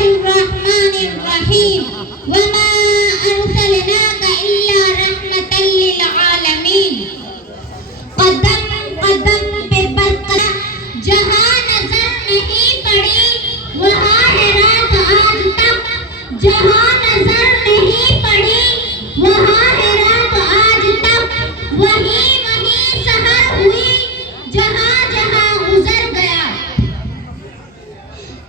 الرحمن الرحیم وما ارسلناک الا رحمتا للعالمین. قدم قدم پہ برقرار جہاں نظر نہیں پڑی وہاں ہے رات آج تک. جہاں نظر نہیں پڑی وہاں ہے رات آج تک. وہیں سحر ہوئی جہاں جہاں گزر گیا.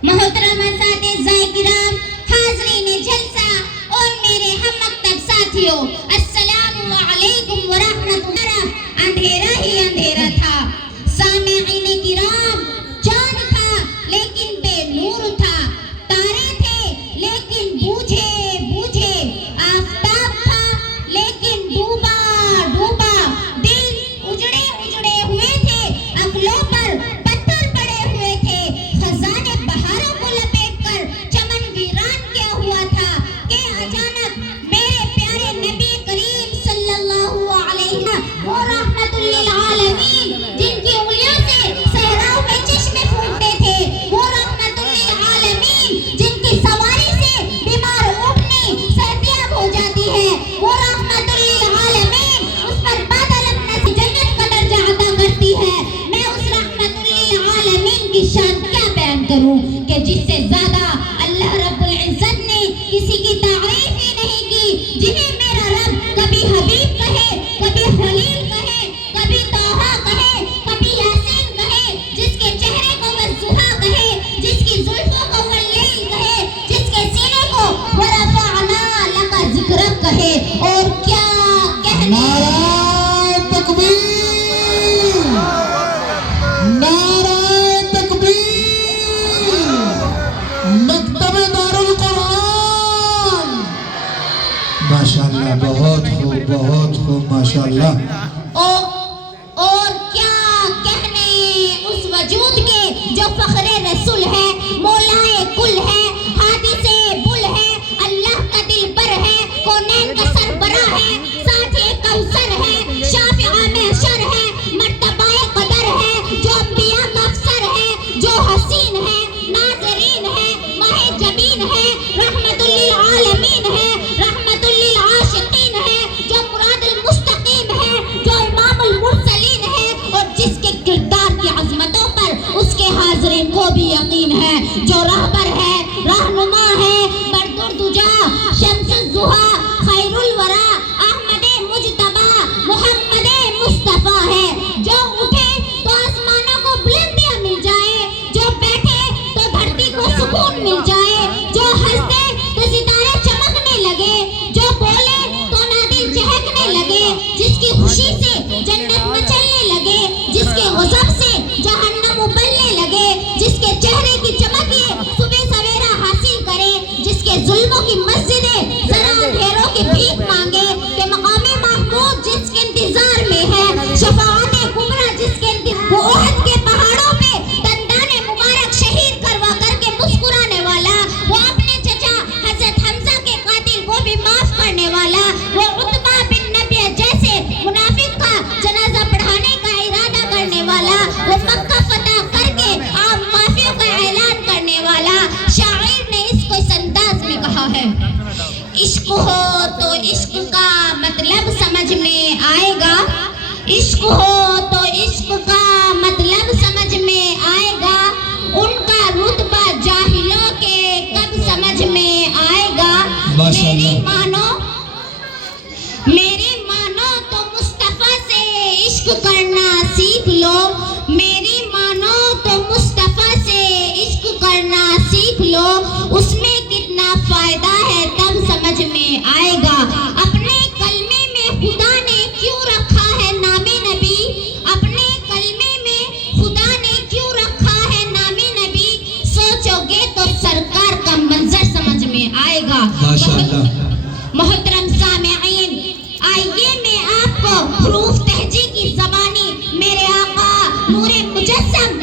محترم اساتذہ کرام، حاضرین جلسہ اور میرے ہم مکتب ساتھیوں، السلام علیکم ورحمۃ اللہ. اندھیرا ہی اندھیرا تھا سامعین کرام. چاند تھا لیکن بے نور تھا. تارے تھے لیکن بوجھے بوجھے. آفتاب تھا لیکن ڈوبا ڈوبا. دل اجڑے اجڑے ہوئے تھے. عقلوں پر پتھر پڑے ہوئے تھے. خزانے بہاروں کو لپیٹ کر چمن ویران کیا ہوا تھا کہ اچانک میرے پیارے نبی کریم صلی اللہ علیہ وہ رحمت للعالمین جن کی انگلیوں سے صحراؤں میں چشمے پھوٹتے تھے، وہ رحمت للعالمین جن کی سواری سے بیمار اونٹنی صحتیاب ہو جاتی ہے، وہ رحمت للعالمین اس پر بادل اپنا جنت کا درجہ عطا کرتی ہے. میں اس رحمت للعالمین کی شان کیا بیان کروں کہ جس سے زیادہ اللہ رب العزت نے کسی کی تعریف ہی نہیں کی. جنہیں میرا رب کبھی حبیب کہے، کبھی خلیل کہے، کبھی طٰہٰ کہے، کبھی یاسین کہے، جس کے چہرے کو والضحیٰ کہے، جس کی زلفوں کو واللیل کہے، جس کے سینے کو ورفعنا لک ذکرک کہے. اور کیا کہنے. نعرہ تکبیر، نعرہ تکبیر. مکتب دارالقرآن. ماشاءاللہ، بہت خوب بہت خوب، ماشاءاللہ. اور کیا کہنے اس وجود کے جو فخر رسول ہے، مولائے کل ہے، حادث بل ہے، اللہ کا دل بر ہے، کونین کا سربراہ ہے، ساتھ کوثر ہے، شافع محشر ہے، مرتبہ قدر ہے، جو انبیاء کا افسر ہے، جو حسین ہے، ناظرین ہے، ماہ جبین ہے، رحمت للعالمین ہے، رحمت للعاشقین ہے، جو مراد المستقیم ہے، جو امام المرسلین ہے، اور جس کے کردار کی عظمتوں پر اس کے حاضرین کو بھی یقین ہے، جو راہبر ہے، رہنما ہے، بدر الدجا، شمس الضحیٰ، خیر الورا، احمد مجتبی، محمد مصطفیٰ ہے. جو اٹھے تو آسمانوں کو بلندیاں مل جائے، جو بیٹھے تو دھرتی کو سکون مل جائے، جو ہنسے تو ستارے چمکنے لگے، جو بولے تو نادر چہکنے لگے، جس کی خوشی سے جنت مچلنے لگے، جس کے غضب سے جہنم ابلنے لگے، جس کے چہرے کی چمک یہ صبح سویرا حاصل کرے، جس کے ظلموں کی مسجدیں ذرا اندھیروں کی بھیک مانگے، کہ مقام محمود جس کے انتظار میں ہے، شفاعت کبریٰ جس کے وہ احد کے پہاڑوں پہ دندان مبارک شہید کروا کر کے مسکرانے والا، وہ اپنے چچا حضرت حمزہ کے قاتل کو بھی معاف کرنے والا، وہ عتبہ بن نبی جیسے منافق کا جنازہ پڑھانے کا ارادہ کرنے والا، وہ مکہ فتح کر کے عام معافیوں کا اعلان کرنے والا. شاعر نے اس کو اس انداز میں کہا ہے: عشق ہو تو عشق کا مطلب سمجھ میں آئے گا، عشق ہو تو عشق کا مطلب سمجھ میں آئے گا، ان کا رتبہ جاہلوں کے کب سمجھ میں آئے گا. میری مانو تو مصطفیٰ سے عشق کرنا سیکھ لو، میری مانو تو مصطفیٰ سے عشق کرنا سیکھ لو، اس میں کتنا فائدہ ہے تب سمجھ میں آئے گا. اپنے کلمے میں خدا نے کیوں رکھا ہے نام نبی، اپنے کلمے میں خدا نے کیوں رکھا ہے نام نبی، سوچو گے تو سرکار کا منظر سمجھ میں آئے گا. محترم سامعین، آئیے میں آپ کو حروف تہجی کی زبانی میرے آقا نور مجسم